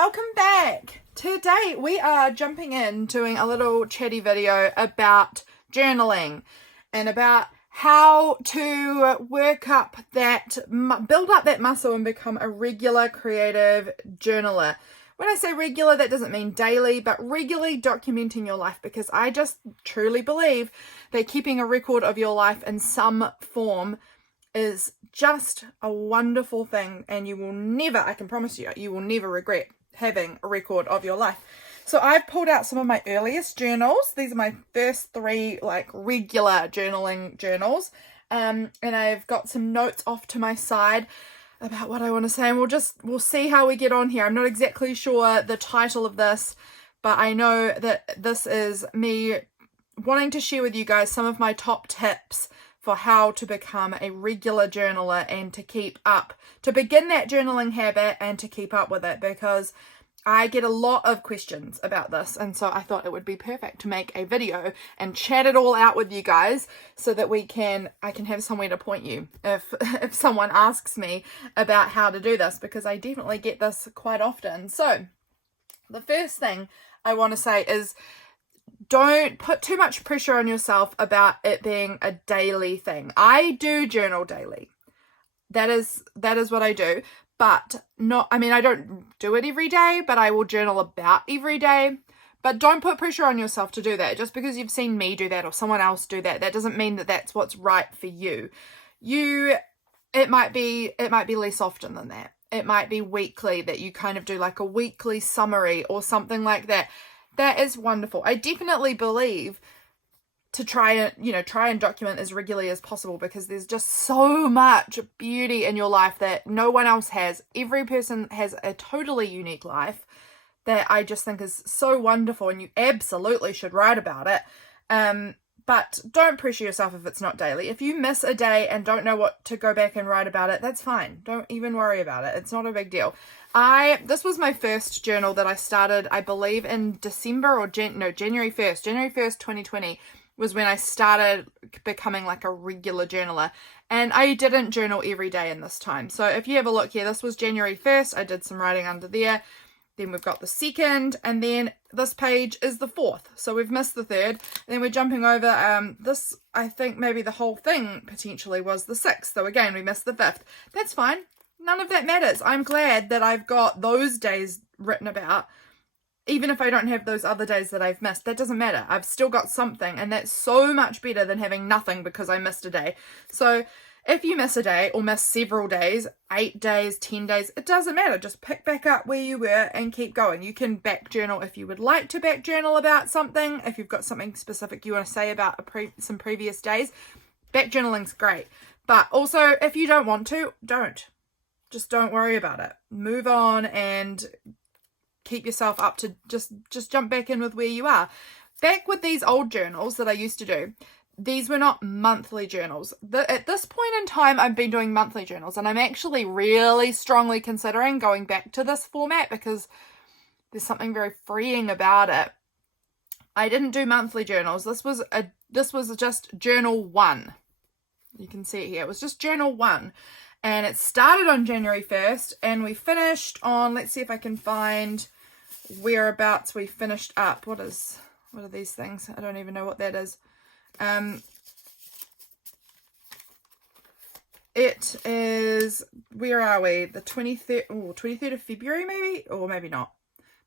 welcome back. Today we are jumping in doing a little chatty video about journaling and about how to work up that, build up that muscle and become a regular creative journaler. When I say regular, that doesn't mean daily, but regularly documenting your life, because I just truly believe that keeping a record of your life in some form is just a wonderful thing, and you will never, I can promise you, you will never regret having a record of your life. So I've pulled out some of my earliest journals. These are my first three regular journaling journals, and I've got some notes off to my side about what I want to say, and we'll see how we get on here. I'm not exactly sure the title of this, but I know that this is me wanting to share with you guys some of my top tips for how to become a regular journaler and to begin that journaling habit and to keep up with it, because I get a lot of questions about this, and so I thought it would be perfect to make a video and chat it all out with you guys so that I can have somewhere to point you if someone asks me about how to do this, because I definitely get this quite often. So the first thing I want to say is, don't put too much pressure on yourself about it being a daily thing. I do journal daily. That is what I do, but I don't do it every day, but I will journal about every day. But don't put pressure on yourself to do that. Just because you've seen me do that or someone else do that, that doesn't mean that that's what's right for you. It might be less often than that. It might be weekly, that you kind of do like a weekly summary or something like that. That is wonderful. I definitely believe to try and document as regularly as possible, because there's just so much beauty in your life that no one else has. Every person has a totally unique life that I just think is so wonderful, and you absolutely should write about it. But don't pressure yourself if it's not daily. If you miss a day and don't know what to go back and write about it, that's fine. Don't even worry about it. It's not a big deal. This was my first journal that I started, I believe, in December or January 1st. January 1st, 2020 was when I started becoming like a regular journaler. And I didn't journal every day in this time. So if you have a look here, this was January 1st. I did some writing under there. Then we've got the 2nd, and then this page is the 4th. So we've missed the 3rd. And then we're jumping over this, I think maybe the whole thing potentially was the 6th. So again, we missed the 5th. That's fine. None of that matters. I'm glad that I've got those days written about. Even if I don't have those other days that I've missed, that doesn't matter. I've still got something, and that's so much better than having nothing because I missed a day. So if you miss a day or miss several days, 8 days, 10 days, it doesn't matter. Just pick back up where you were and keep going. You can back journal if you would like to back journal about something. If you've got something specific you want to say about some previous days, back journaling's great. But also, if you don't want to, don't. Just don't worry about it. Move on and keep yourself up to just jump back in with where you are. Back with these old journals that I used to do, these were not monthly journals. At this point in time, I've been doing monthly journals, and I'm actually really strongly considering going back to this format because there's something very freeing about it. I didn't do monthly journals. This was just journal 1. You can see it here. It was just journal 1. And it started on January 1st, and we finished on, let's see if I can find whereabouts we finished up. What are these things? I don't even know what that is. It is, where are we? The 23rd of February maybe? Or maybe not.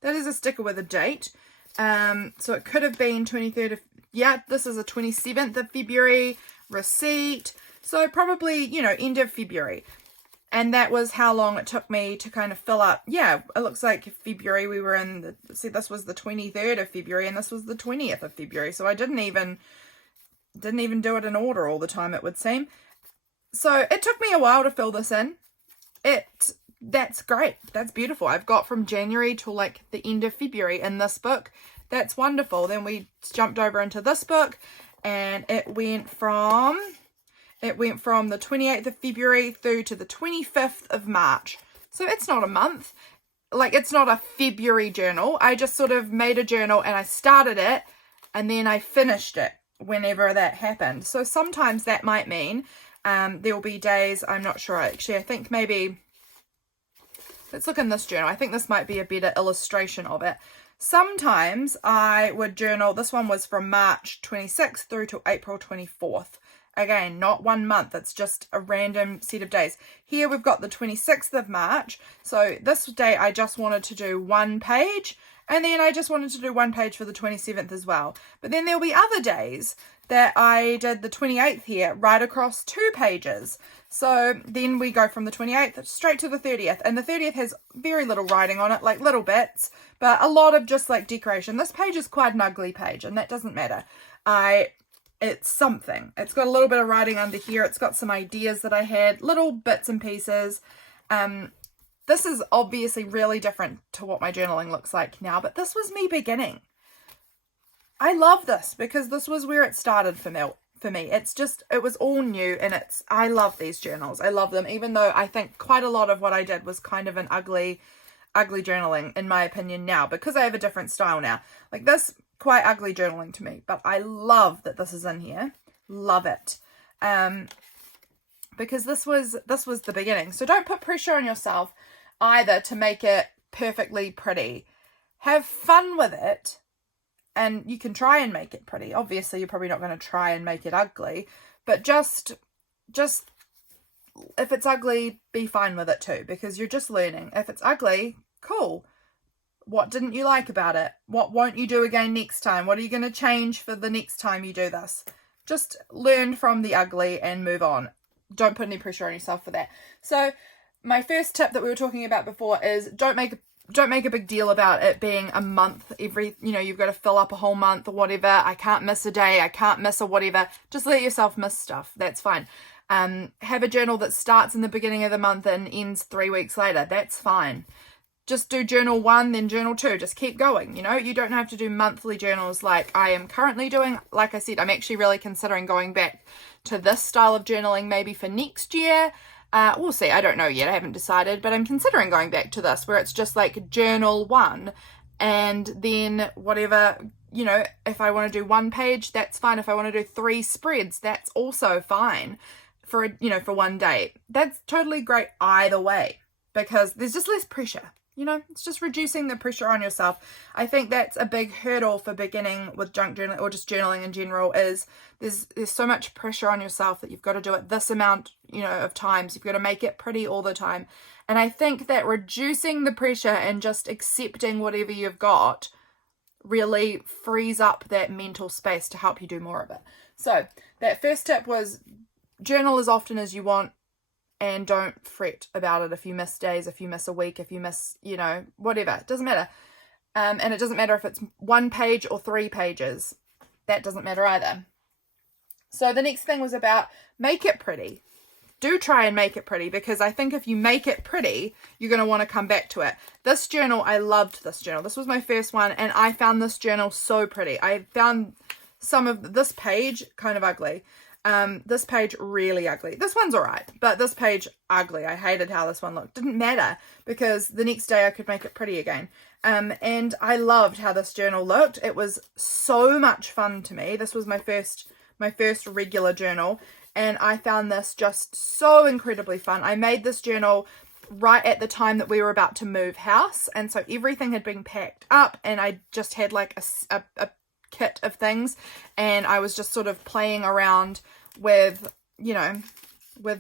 That is a sticker with a date. So it could have been 23rd of, yeah, this is the 27th of February, receipt. So probably, end of February. And that was how long it took me to kind of fill up. Yeah, it looks like February we were in, this was the 23rd of February and this was the 20th of February. So I didn't even do it in order all the time, it would seem. So it took me a while to fill this in. That's great. That's beautiful. I've got from January till like the end of February in this book. That's wonderful. Then we jumped over into this book, and it went from the 28th of February through to the 25th of March. So it's not a month. Like, it's not a February journal. I just sort of made a journal and I started it and then I finished it whenever that happened. So sometimes that might mean there will be days, I'm not sure actually, I think maybe let's look in this journal. I think this might be a better illustration of it. Sometimes I would journal, this one was from March 26th through to April 24th. Again, not 1 month, it's just a random set of days. Here we've got the 26th of March. So this day I just wanted to do 1 page, and then I just wanted to do 1 page for the 27th as well. But then there'll be other days that I did the 28th here, right across 2 pages. So then we go from the 28th straight to the 30th. And the 30th has very little writing on it, like little bits, but a lot of just like decoration. This page is quite an ugly page, and that doesn't matter. It's something. It's got a little bit of writing under here. It's got some ideas that I had, little bits and pieces. This is obviously really different to what my journaling looks like now, but this was me beginning. I love this because this was where it started for me. It was all new, and I love these journals. I love them, even though I think quite a lot of what I did was kind of an ugly journaling, in my opinion now, because I have a different style now. Like this, quite ugly journaling to me, but I love that this is in here. Love it. Because this was the beginning. So don't put pressure on yourself either to make it perfectly pretty. Have fun with it, and you can try and make it pretty. Obviously, you're probably not going to try and make it ugly, but just if it's ugly, be fine with it too, because you're just learning. If it's ugly, cool. What didn't you like about it? What won't you do again next time? What are you going to change for the next time you do this? Just learn from the ugly and move on. Don't put any pressure on yourself for that. So my first tip that we were talking about before is don't make a big deal about it being a month. You've got to fill up a whole month or whatever. I can't miss a day. I can't miss a whatever. Just let yourself miss stuff. That's fine. Have a journal that starts in the beginning of the month and ends 3 weeks later. That's fine. Just do journal 1, then journal 2. Just keep going. You don't have to do monthly journals like I am currently doing. Like I said, I'm actually really considering going back to this style of journaling maybe for next year. We'll see. I don't know yet. I haven't decided, but I'm considering going back to this where it's just like journal 1, and then whatever, if I want to do 1 page, that's fine. If I want to do 3 spreads, that's also fine for 1 day. That's totally great either way, because there's just less pressure. It's just reducing the pressure on yourself. I think that's a big hurdle for beginning with junk journaling, or just journaling in general, is there's so much pressure on yourself that you've got to do it this amount, of times. You've got to make it pretty all the time. And I think that reducing the pressure and just accepting whatever you've got really frees up that mental space to help you do more of it. So that first tip was journal as often as you want. And don't fret about it if you miss days, if you miss a week, if you miss, whatever. It doesn't matter. And it doesn't matter if it's 1 page or 3 pages. That doesn't matter either. So the next thing was about make it pretty. Do try and make it pretty, because I think if you make it pretty, you're going to want to come back to it. This journal, I loved this journal. This was my first one, and I found this journal so pretty. I found some of this page kind of ugly. This page really ugly. This one's alright, but this page ugly. I hated how this one looked. Didn't matter, because the next day I could make it pretty again. And I loved how this journal looked. It was so much fun to me. This was my first regular journal, and I found this just so incredibly fun. I made this journal right at the time that we were about to move house, and so everything had been packed up, and I just had like a kit of things, and I was just sort of playing around with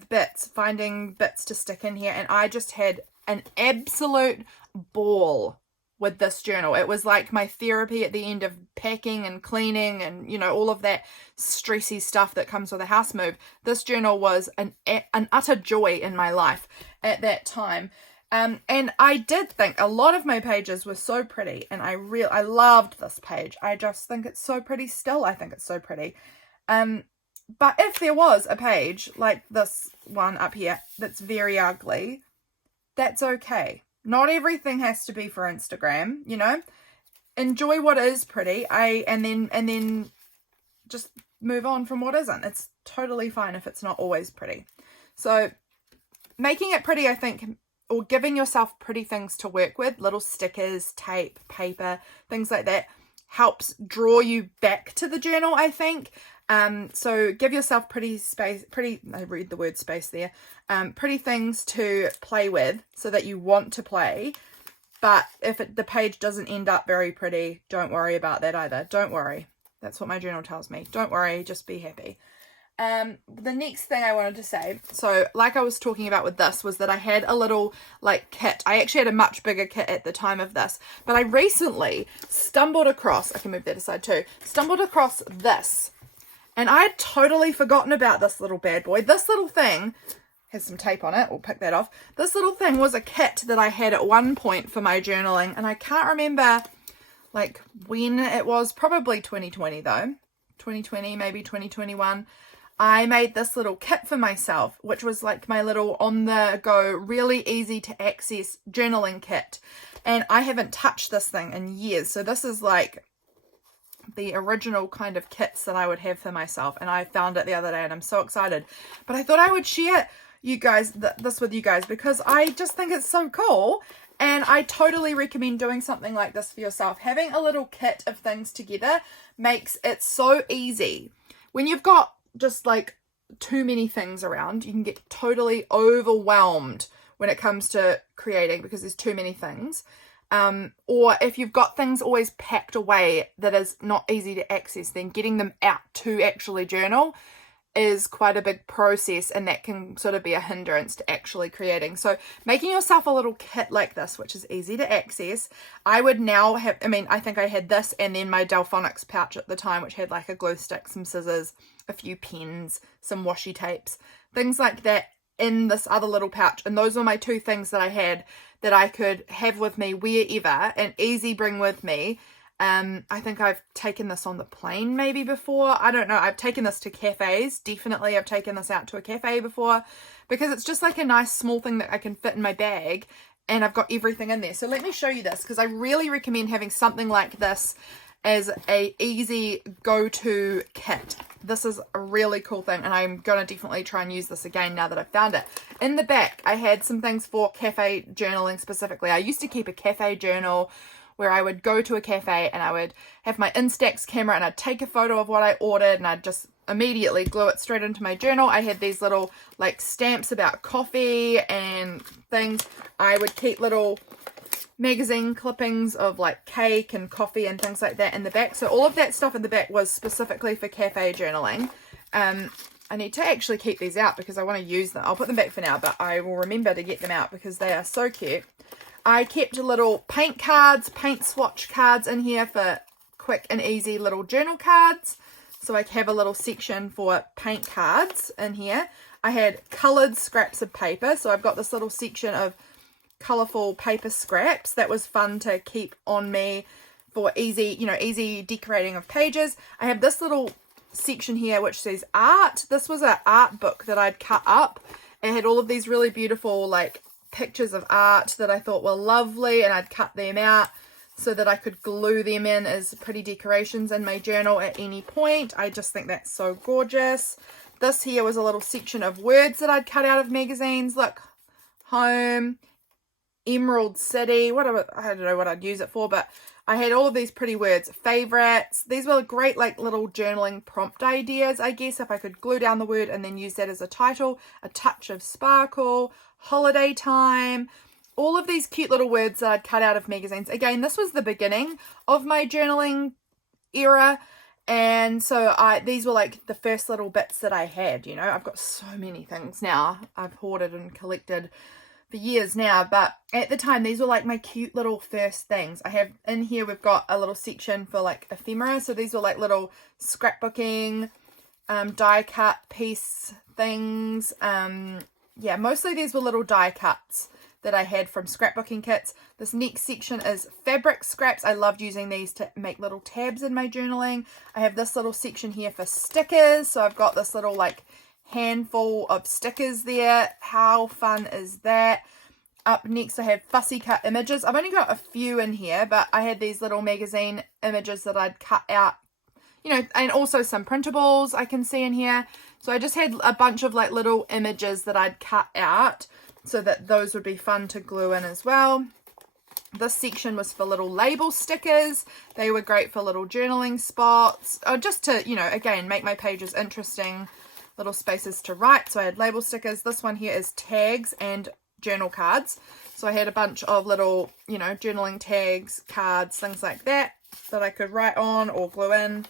bits, finding bits to stick in here, and I just had an absolute ball with this journal. It was like my therapy at the end of packing and cleaning and all of that stressy stuff that comes with a house move. This journal was an utter joy in my life at that time. And I did think a lot of my pages were so pretty, and I loved this page. I just think it's so pretty still. I think it's so pretty. But if there was a page like this one up here that's very ugly, that's okay. Not everything has to be for Instagram, Enjoy what is pretty. And then just move on from what isn't. It's totally fine if it's not always pretty. So making it pretty, I think, or giving yourself pretty things to work with, little stickers, tape, paper, things like that, helps draw you back to the journal, I think. So give yourself I read the word space there, pretty things to play with so that you want to play. But if the page doesn't end up very pretty, don't worry about that either. Don't worry. That's what my journal tells me. Don't worry, just be happy. The next thing I wanted to say, so like I was talking about with this, was that I had a little like kit. I actually had a much bigger kit at the time of this, but I recently stumbled across, I can move that aside too, stumbled across this. And I had totally forgotten about this little bad boy. This little thing has some tape on it. We'll pick that off. This little thing was a kit that I had at one point for my journaling, and I can't remember like when it was. Probably 2020 though. 2020, maybe 2021. I made this little kit for myself, which was like my little on the go, really easy to access journaling kit. And I haven't touched this thing in years. So this is like the original kind of kits that I would have for myself, and I found it the other day and I'm so excited. But I thought I would share you guys this with you guys because I just think it's so cool, and I totally recommend doing something like this for yourself. Having a little kit of things together makes it so easy. When you've got just like too many things around, you can get totally overwhelmed when it comes to creating because there's too many things. Or if you've got things always packed away that is not easy to access, then getting them out to actually journal is quite a big process, and that can sort of be a hindrance to actually creating. So making yourself a little kit like this, which is easy to access. I would now have, I think I had this and then my Delphonics pouch at the time, which had like a glue stick, some scissors, a few pens, some washi tapes, things like that in this other little pouch. And those were my two things that I had that I could have with me wherever and easy bring with me. I think I've taken this on the plane maybe before. I don't know. I've taken this to cafes. Definitely I've taken this out to a cafe before because it's just like a nice small thing that I can fit in my bag, and I've got everything in there. So let me show you this because I really recommend having something like this as a easy go-to kit. This is a really cool thing, and I'm going to definitely try and use this again now that I've found it. In the back, I had some things for cafe journaling specifically. I used to keep a cafe journal where I would go to a cafe and I would have my Instax camera and I'd take a photo of what I ordered and I'd just immediately glue it straight into my journal. I had these little like stamps about coffee and things. I would keep little magazine clippings of like cake and coffee and things like that in the back. So all of that stuff in the back was specifically for cafe journaling. I need to actually keep these out because I want to use them. I'll put them back for now, but I will remember to get them out because they are so cute. I kept little paint cards, paint swatch cards in here for quick and easy little journal cards. So I have a little section for paint cards in here. I had coloured scraps of paper. So I've got this little section of colourful paper scraps. That was fun to keep on me for easy, easy decorating of pages. I have this little section here which says art. This was an art book that I'd cut up. It had all of these really beautiful like pictures of art that I thought were lovely, and I'd cut them out so that I could glue them in as pretty decorations in my journal at any point. I just think that's so gorgeous. This here was a little section of words that I'd cut out of magazines. Look, home, Emerald City, I don't know what I'd use it for, but I had all of these pretty words. Favorites. These were great like little journaling prompt ideas, I guess, if I could glue down the word and then use that as a title. A touch of sparkle, holiday time, all of these cute little words that I'd cut out of magazines. Again, this was the beginning of my journaling era, and so these were like the first little bits that I had. I've got so many things now I've hoarded and collected for years now, but at the time these were like my cute little first things. I have in here, we've got a little section for like ephemera, so these were like little scrapbooking die cut piece things. Yeah, mostly these were little die cuts that I had from scrapbooking kits. This next section is fabric scraps. I loved using these to make little tabs in my journaling. I have this little section here for stickers, so I've got this little like handful of stickers there. How fun is that? Up next I have fussy cut images. I've only got a few in here, but I had these little magazine images that I'd cut out, and also some printables I can see in here. So I just had a bunch of like little images that I'd cut out so that those would be fun to glue in as well. This section was for little label stickers. They were great for little journaling spots, or just to, you know, again, make my pages interesting, little spaces to write. So I had label stickers. This one here is tags and journal cards. So I had a bunch of little, you know, journaling tags, cards, things like that I could write on or glue in.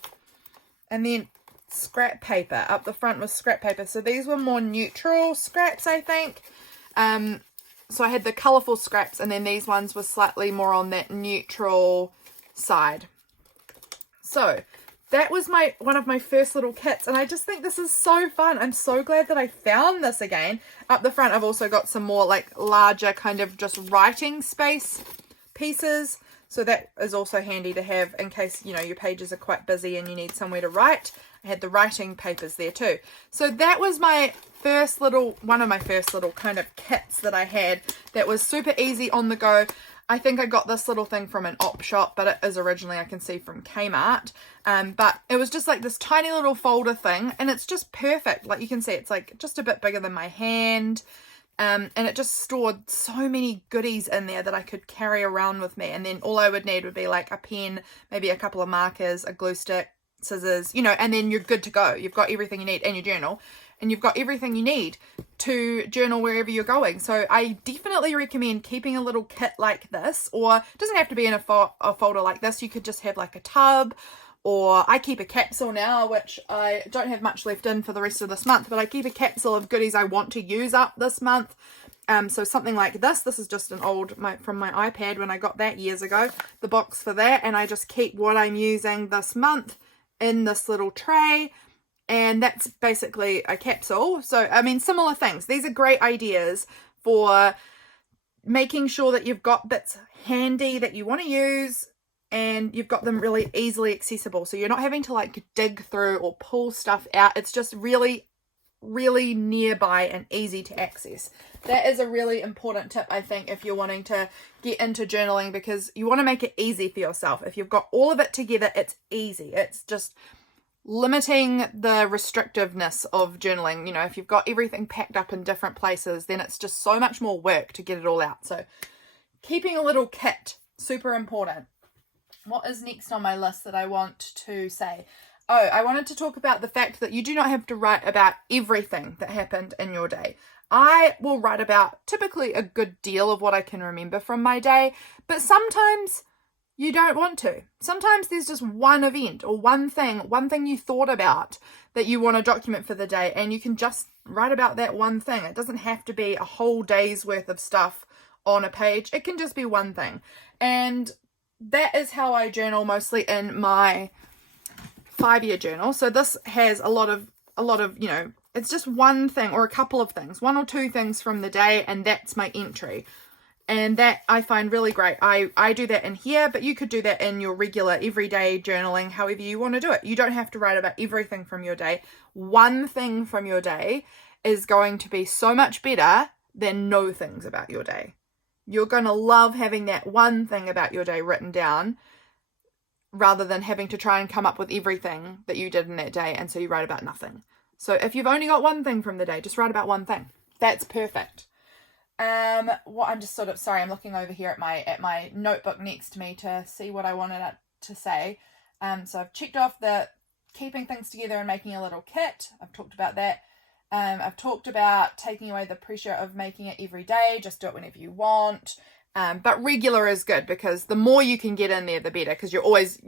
And then scrap paper. Up the front was scrap paper. So these were more neutral scraps, I think. So I had the colourful scraps, and then these ones were slightly more on that neutral side. So that was one of my first little kits, and I just think this is so fun. I'm so glad that I found this again. Up the front, I've also got some more like larger kind of just writing space pieces. So that is also handy to have in case, you know, your pages are quite busy and you need somewhere to write. I had the writing papers there too. So that was one of my first little kind of kits that I had that was super easy on the go. I think I got this little thing from an op shop, but it is originally, I can see, from Kmart. But it was just like this tiny little folder thing, and it's just perfect. Like you can see, it's like just a bit bigger than my hand. And it just stored so many goodies in there that I could carry around with me. And then all I would need would be like a pen, maybe a couple of markers, a glue stick, scissors, you know, and then you're good to go. You've got everything you need in your journal, and you've got everything you need to journal wherever you're going. So I definitely recommend keeping a little kit like this, or it doesn't have to be in a folder like this. You could just have like a tub, or I keep a capsule now, which I don't have much left in for the rest of this month, but I keep a capsule of goodies I want to use up this month. So something like this is just an old, from my iPad when I got that years ago, the box for that, and I just keep what I'm using this month in this little tray, and that's basically a capsule. So, I mean, similar things. These are great ideas for making sure that you've got bits handy that you want to use, and you've got them really easily accessible. So you're not having to like dig through or pull stuff out. It's just really, really nearby and easy to access. That is a really important tip, I think, if you're wanting to get into journaling, because you want to make it easy for yourself. If you've got all of it together, it's easy. It's just limiting the restrictiveness of journaling. You know, if you've got everything packed up in different places, then it's just so much more work to get it all out. So keeping a little kit, super important. What is next on my list that I want to say? Oh, I wanted to talk about the fact that you do not have to write about everything that happened in your day. I will write about typically a good deal of what I can remember from my day, but sometimes you don't want to. Sometimes there's just one event or one thing you thought about that you want to document for the day, and you can just write about that one thing. It doesn't have to be a whole day's worth of stuff on a page. It can just be one thing. And that is how I journal mostly in my 5-year journal. So this has a lot of, you know, it's just one thing or a couple of things, 1 or 2 things from the day, and that's my entry. And that I find really great. I do that in here, but you could do that in your regular everyday journaling, however you want to do it. You don't have to write about everything from your day. One thing from your day is going to be so much better than no things about your day. You're going to love having that one thing about your day written down, rather than having to try and come up with everything that you did in that day, and so you write about nothing. So if you've only got one thing from the day, just write about one thing. That's perfect. What I'm just sorry, I'm looking over here at my notebook next to me to see what I wanted to say. So I've checked off the keeping things together and making a little kit. I've talked about that. I've talked about taking away the pressure of making it every day. Just do it whenever you want. But regular is good, because the more you can get in there, the better, because you're always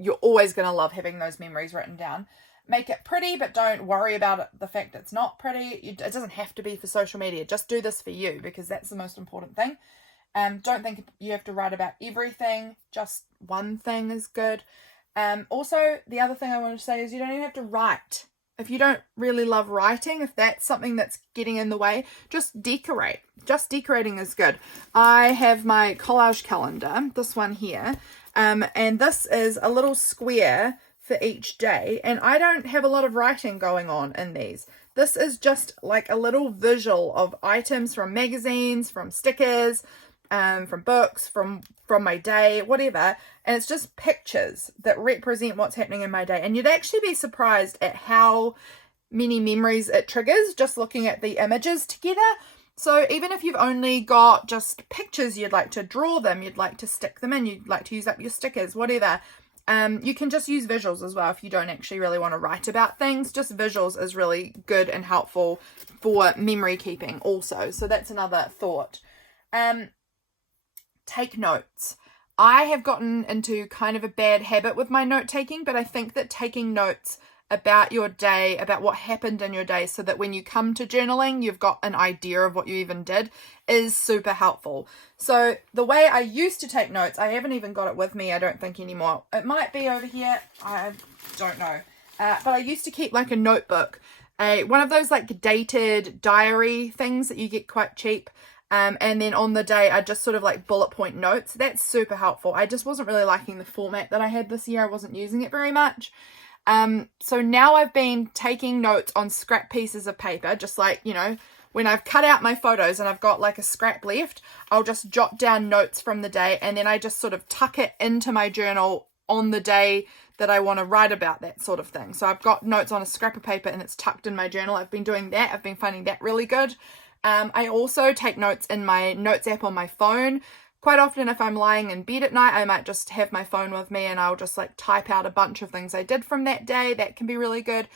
going to love having those memories written down. Make it pretty, but don't worry about the fact it's not pretty. It doesn't have to be for social media. Just do this for you, because that's the most important thing. Don't think you have to write about everything. Just one thing is good. Also, the other thing I want to say is you don't even have to write. If you don't really love writing, if that's something that's getting in the way, just decorate. Just decorating is good. I have my collage calendar, this one here, and this is a little square for each day, and I don't have a lot of writing going on in these. This is just like a little visual of items from magazines, from stickers, from books, from my day, whatever, and it's just pictures that represent what's happening in my day. And you'd actually be surprised at how many memories it triggers just looking at the images together. So even if you've only got just pictures, you'd like to draw them, you'd like to stick them in, you'd like to use up your stickers, whatever. You can just use visuals as well if you don't actually really want to write about things. Just visuals is really good and helpful for memory keeping also. So that's another thought. Take notes. I have gotten into kind of a bad habit with my note taking, but I think that taking notes about your day, about what happened in your day, so that when you come to journaling, you've got an idea of what you even did, is super helpful. So the way I used to take notes, I haven't even got it with me, I don't think anymore. It might be over here, I don't know. But I used to keep like a notebook, one of those like dated diary things that you get quite cheap. And then on the day, I just sort of like bullet point notes. That's super helpful. I just wasn't really liking the format that I had this year. I wasn't using it very much. So now I've been taking notes on scrap pieces of paper, just like, you know, when I've cut out my photos and I've got like a scrap left, I'll just jot down notes from the day, and then I just sort of tuck it into my journal on the day that I want to write about that sort of thing. So I've got notes on a scrap of paper and it's tucked in my journal. I've been doing that. I've been finding that really good. I also take notes in my notes app on my phone. Quite often if I'm lying in bed at night, I might just have my phone with me and I'll just like type out a bunch of things I did from that day. That can be really good.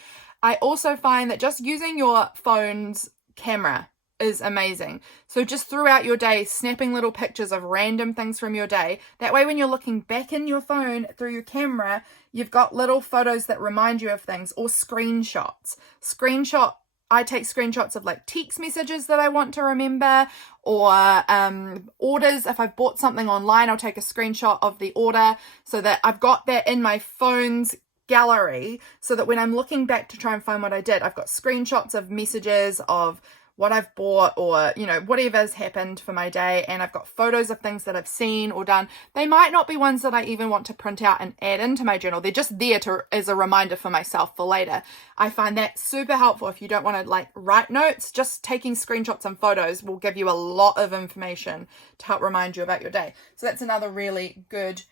I also find that just using your phone's camera is amazing. So just throughout your day, snapping little pictures of random things from your day. That way when you're looking back in your phone through your camera, you've got little photos that remind you of things, or screenshots. I take screenshots of like text messages that I want to remember, or orders. If I've bought something online, I'll take a screenshot of the order so that I've got that in my phone's gallery, so that when I'm looking back to try and find what I did, I've got screenshots of messages of what I've bought, or, you know, whatever's happened for my day, and I've got photos of things that I've seen or done. They might not be ones that I even want to print out and add into my journal. They're just there as a reminder for myself for later. I find that super helpful if you don't want to like write notes. Just taking screenshots and photos will give you a lot of information to help remind you about your day. So that's another really good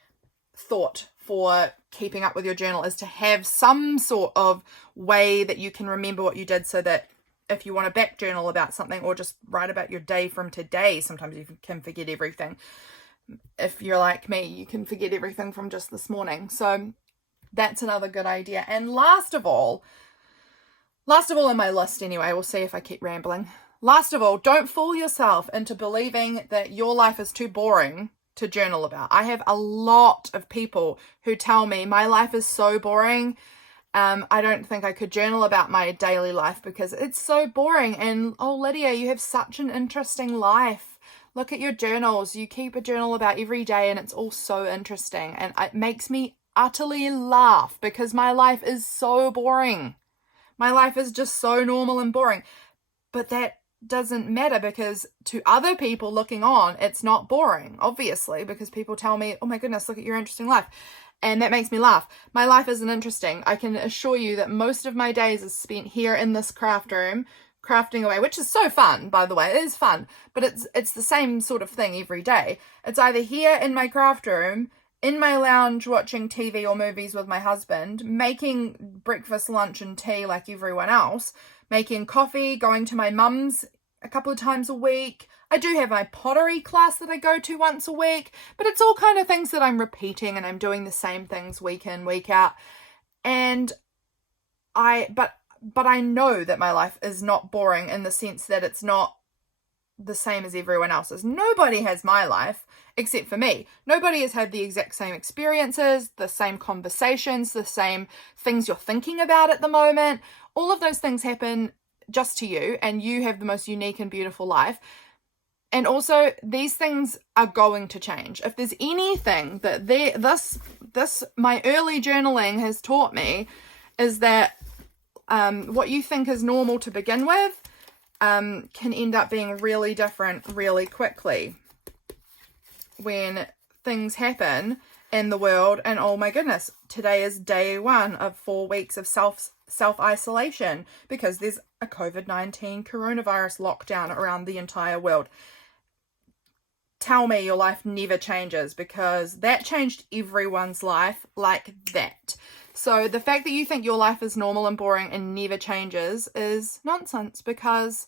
thought for keeping up with your journal, is to have some sort of way that you can remember what you did, so that if you want to back journal about something, or just write about your day from today, sometimes you can forget everything. If you're like me, you can forget everything from just this morning. So that's another good idea. And last of all in my list anyway, we'll see if I keep rambling. Last of all, don't fool yourself into believing that your life is too boring to journal about. I have a lot of people who tell me my life is so boring. I don't think I could journal about my daily life because it's so boring. And oh, Lydia, you have such an interesting life. Look at your journals. You keep a journal about every day and it's all so interesting. And it makes me utterly laugh because my life is so boring. My life is just so normal and boring. But that doesn't matter, because to other people looking on, it's not boring, obviously, because people tell me, oh my goodness, look at your interesting life. And that makes me laugh. My life isn't interesting. I can assure you that most of my days is spent here in this craft room, crafting away, which is so fun, by the way. It is fun, but it's the same sort of thing every day. It's either here in my craft room, in my lounge watching TV or movies with my husband, making breakfast, lunch and tea like everyone else, making coffee, going to my mum's a couple of times a week. I do have my pottery class that I go to once a week, but it's all kind of things that I'm repeating, and I'm doing the same things week in, week out. And but I know that my life is not boring in the sense that it's not the same as everyone else's. Nobody has my life except for me. Nobody has had the exact same experiences, the same conversations, the same things you're thinking about at the moment. All of those things happen just to you, and you have the most unique and beautiful life. And also, these things are going to change. If there's anything that my early journaling has taught me, is that what you think is normal to begin with can end up being really different really quickly when things happen in the world. And oh my goodness, today is day 1 of 4 weeks of self-isolation because there's a COVID-19 coronavirus lockdown around the entire world. Tell me your life never changes, because that changed everyone's life like that. So the fact that you think your life is normal and boring and never changes is nonsense, because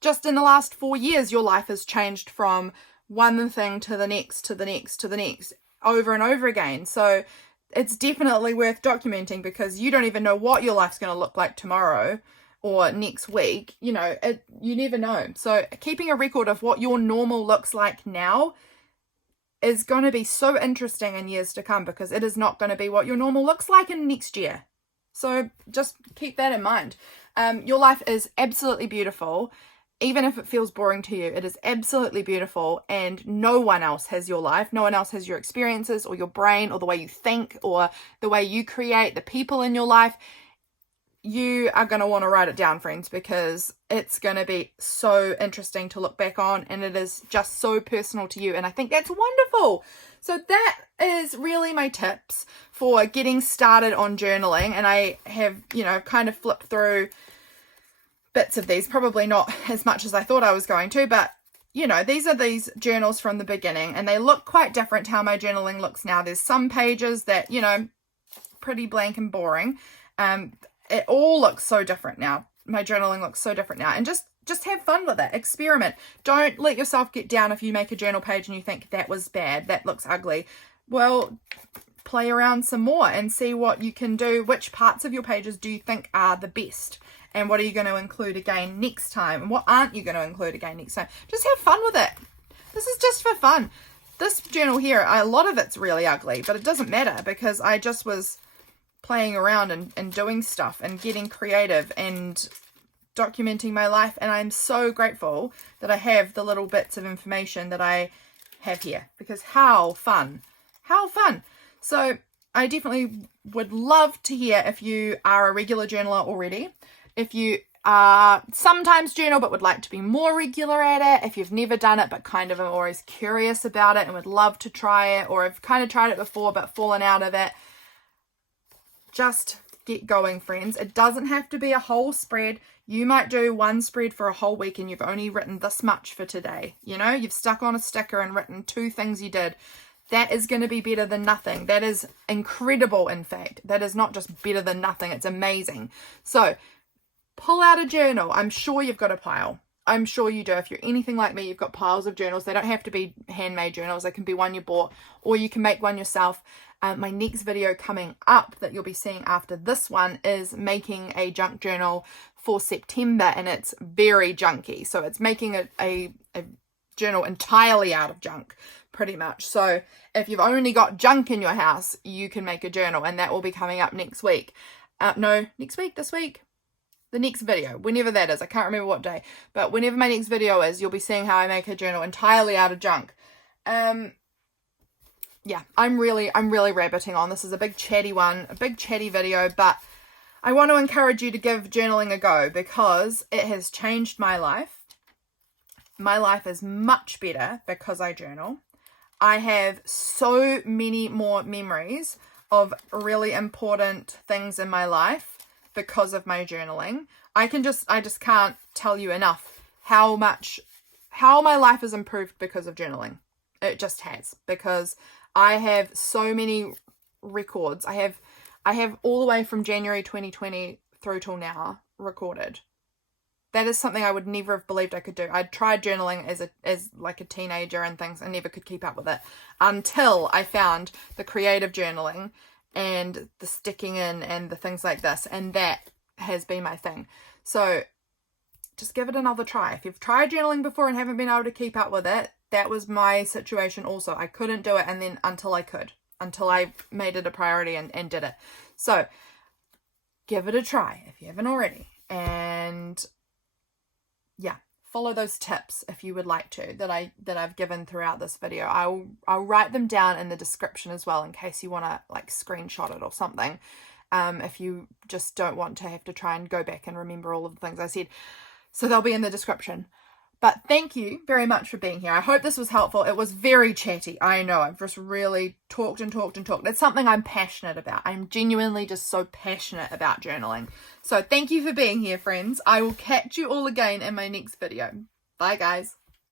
just in the last 4 years, your life has changed from one thing to the next, to the next, to the next, over and over again. So it's definitely worth documenting, because you don't even know what your life's going to look like tomorrow or next week. You know, you never know. So keeping a record of what your normal looks like now is going to be so interesting in years to come, because it is not going to be what your normal looks like in next year. So just keep that in mind. Your life is absolutely beautiful. Even if it feels boring to you, it is absolutely beautiful, and no one else has your life. No one else has your experiences or your brain or the way you think or the way you create, the people in your life. You are going to want to write it down, friends, because it's going to be so interesting to look back on, and it is just so personal to you. And I think that's wonderful. So that is really my tips for getting started on journaling. And I have, you know, kind of flipped through bits of these, probably not as much as I thought I was going to, but you know, these are these journals from the beginning, and they look quite different to how my journaling looks now. There's some pages that, you know, pretty blank and boring. It all looks so different now. My journaling looks so different now, and just have fun with it. Experiment. Don't let yourself get down if you make a journal page and you think that was bad, that looks ugly. Well, play around some more and see what you can do. Which parts of your pages do you think are the best? And what are you going to include again next time? And what aren't you going to include again next time? Just have fun with it. This is just for fun. This journal here, a lot of it's really ugly, but it doesn't matter, because I just was playing around and doing stuff and getting creative and documenting my life. And I'm so grateful that I have the little bits of information that I have here, because how fun. How fun. So I definitely would love to hear if you are a regular journaler already. If you sometimes journal but would like to be more regular at it, if you've never done it but kind of are always curious about it and would love to try it, or have kind of tried it before but fallen out of it, just get going, friends. It doesn't have to be a whole spread. You might do one spread for a whole week and you've only written this much for today. You know, you've stuck on a sticker and written 2 things you did. That is going to be better than nothing. That is incredible, in fact. That is not just better than nothing. It's amazing. So pull out a journal. I'm sure you've got a pile. I'm sure you do. If you're anything like me, you've got piles of journals. They don't have to be handmade journals. They can be one you bought, or you can make one yourself. My next video coming up that you'll be seeing after this one is making a junk journal for September, and it's very junky. So it's making a journal entirely out of junk, pretty much. So if you've only got junk in your house, you can make a journal, and that will be coming up next week. This week. The next video, whenever that is. I can't remember what day, but whenever my next video is, you'll be seeing how I make a journal entirely out of junk. Yeah, I'm really rabbiting on. This is a big chatty one, a big chatty video, but I want to encourage you to give journaling a go, because it has changed my life. My life is much better because I journal. I have so many more memories of really important things in my life because of my journaling. I just can't tell you enough how my life has improved because of journaling. It just has, because I have so many records. I have all the way from January 2020 through till now recorded. That is something I would never have believed I could do. I'd tried journaling as like a teenager and things. I never could keep up with it until I found the creative journaling and the sticking in and the things like this, and that has been my thing. So just give it another try. If you've tried journaling before and haven't been able to keep up with it, that was my situation also. I couldn't do it, and then until I made it a priority and did it. So give it a try if you haven't already, and yeah, follow those tips if you would like to that I've given throughout this video. I'll write them down in the description as well, in case you want to like screenshot it or something, if you just don't want to have to try and go back and remember all of the things I said. So they'll be in the description. But thank you very much for being here. I hope this was helpful. It was very chatty. I know, I've just really talked and talked and talked. It's something I'm passionate about. I'm genuinely just so passionate about journaling. So thank you for being here, friends. I will catch you all again in my next video. Bye, guys.